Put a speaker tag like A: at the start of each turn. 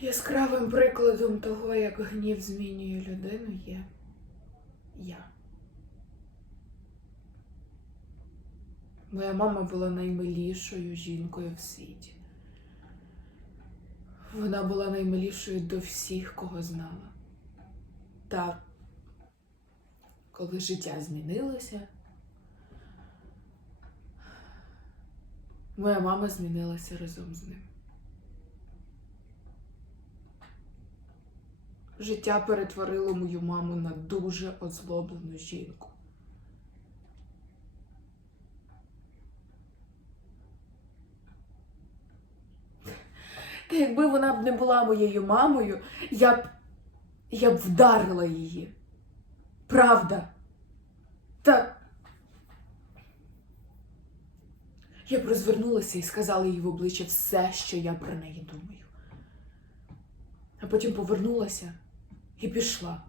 A: Яскравим прикладом того, як гнів змінює людину, є я. Моя мама була наймилішою жінкою в світі. Вона була наймилішою до всіх, кого знала. Та коли життя змінилося, моя мама змінилася разом з ним. Життя перетворило мою маму на дуже озлоблену жінку. Та якби вона б не була моєю мамою, я б. я б вдарила її. Правда. Та. Я б розвернулася і сказала їй в обличчя все, що я про неї думаю. А потім повернулася і пішла.